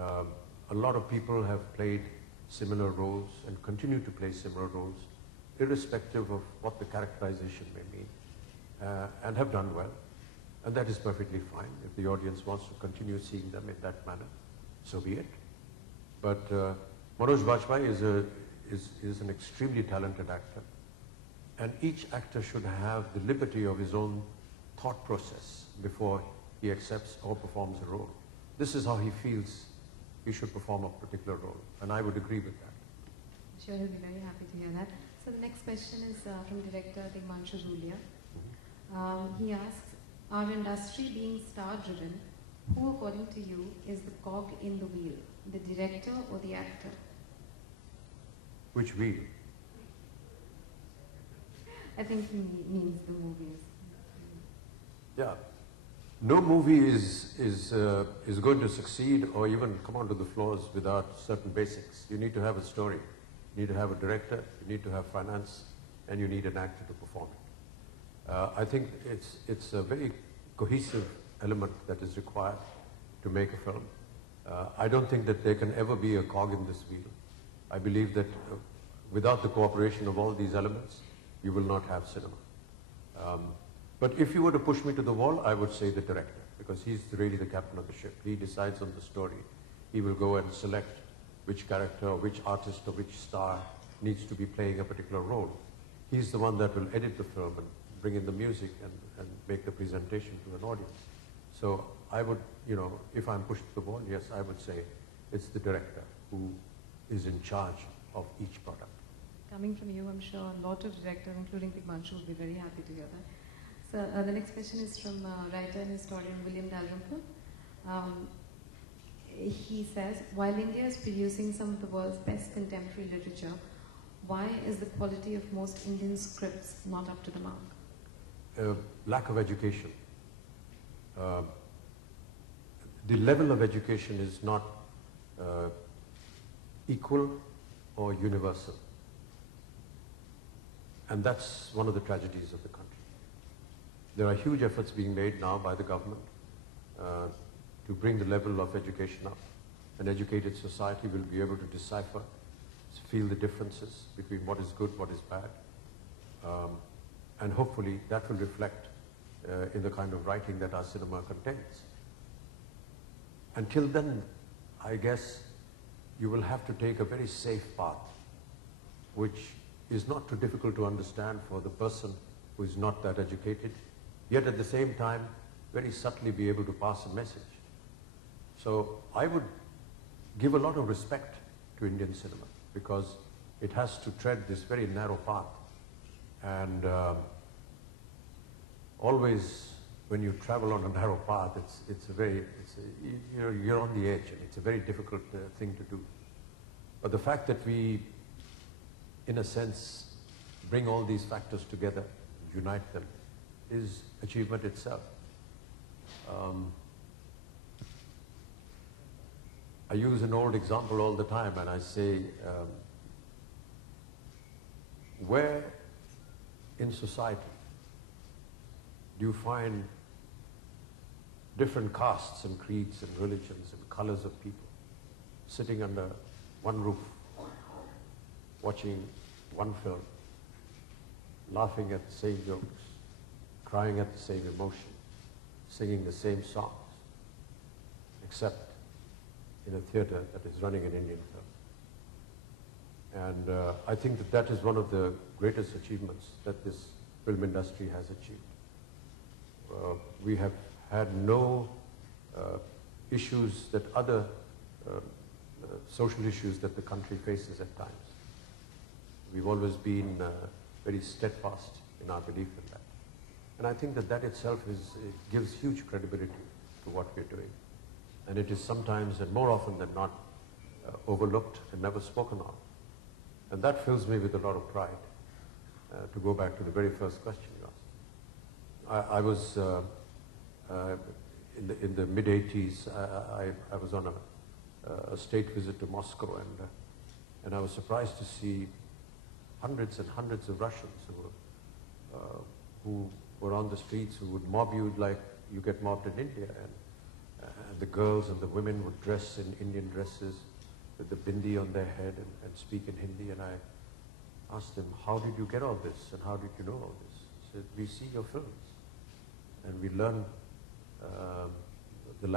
Um, a lot of people have played similar roles and continue to play similar roles, irrespective of what the characterization may mean, and have done well. And that is perfectly fine. If the audience wants to continue seeing them in that manner, so be it. But Manoj Bajpayee is an extremely talented actor. And each actor should have the liberty of his own thought process before he accepts or performs a role. This is how he feels he should perform a particular role. And I would agree with that. I'm sure he'll be very happy to hear that. So the next question is from director Tigmanshu Zulia. He asks, our industry being star-driven, who according to you is the cog in the wheel, the director or the actor? Which wheel? I think he means the movies. Yeah. No movie is going to succeed or even come onto the floors without certain basics. You need to have a story. You need to have a director, you need to have finance, and you need an actor to perform it. I think it's a very cohesive element that is required to make a film. I don't think that there can ever be a cog in this wheel. I believe that without the cooperation of all these elements, you will not have cinema. But if you were to push me to the wall, I would say the director, because he's really the captain of the ship. He decides on the story. He will go and select which character or which artist or which star needs to be playing a particular role. He's the one that will edit the film and bring in the music and make the presentation to an audience. So I would, if I'm pushed to the wall, yes, I would say it's the director who is in charge of each product. Coming from you, I'm sure a lot of directors, including Tigmanshu, will be very happy to hear that. So the next question is from writer and historian William Dalrymple. He says, while India is producing some of the world's best contemporary literature, why is the quality of most Indian scripts not up to the mark? Lack of education. The level of education is not equal or universal. And that's one of the tragedies of the country. There are huge efforts being made now by the government to bring the level of education up. An educated society will be able to decipher, feel the differences between what is good, what is bad. And hopefully that will reflect in the kind of writing that our cinema contains. Until then, I guess you will have to take a very safe path, which is not too difficult to understand for the person who is not that educated, yet at the same time, very subtly be able to pass a message. So I would give a lot of respect to Indian cinema because it has to tread this very narrow path. And always when you travel on a narrow path, you're on the edge and it's a very difficult thing to do. But the fact that we, in a sense, bring all these factors together, unite them, is achievement itself. I use an old example all the time and I say, where in society do you find different castes and creeds and religions and colors of people sitting under one roof, watching one film, laughing at the same jokes, crying at the same emotion, singing the same songs, except in a theater that is running an Indian film. And I think that that is one of the greatest achievements that this film industry has achieved. We have had no issues that other social issues that the country faces at times. We've always been very steadfast in our belief in that. And I think that that itself gives huge credibility to what we're doing. And it is sometimes, and more often than not, overlooked and never spoken of. And that fills me with a lot of pride. To go back to the very first question you asked. I was, in the mid-80s, I was on a state visit to Moscow, and I was surprised to see hundreds and hundreds of Russians who were on the streets, who would mob you like you get mobbed in India. And the girls and the women would dress in Indian dresses with the bindi on their head and speak in Hindi. And I asked them, how did you get all this and how did you know all this? He said, we see your films and we learn the language.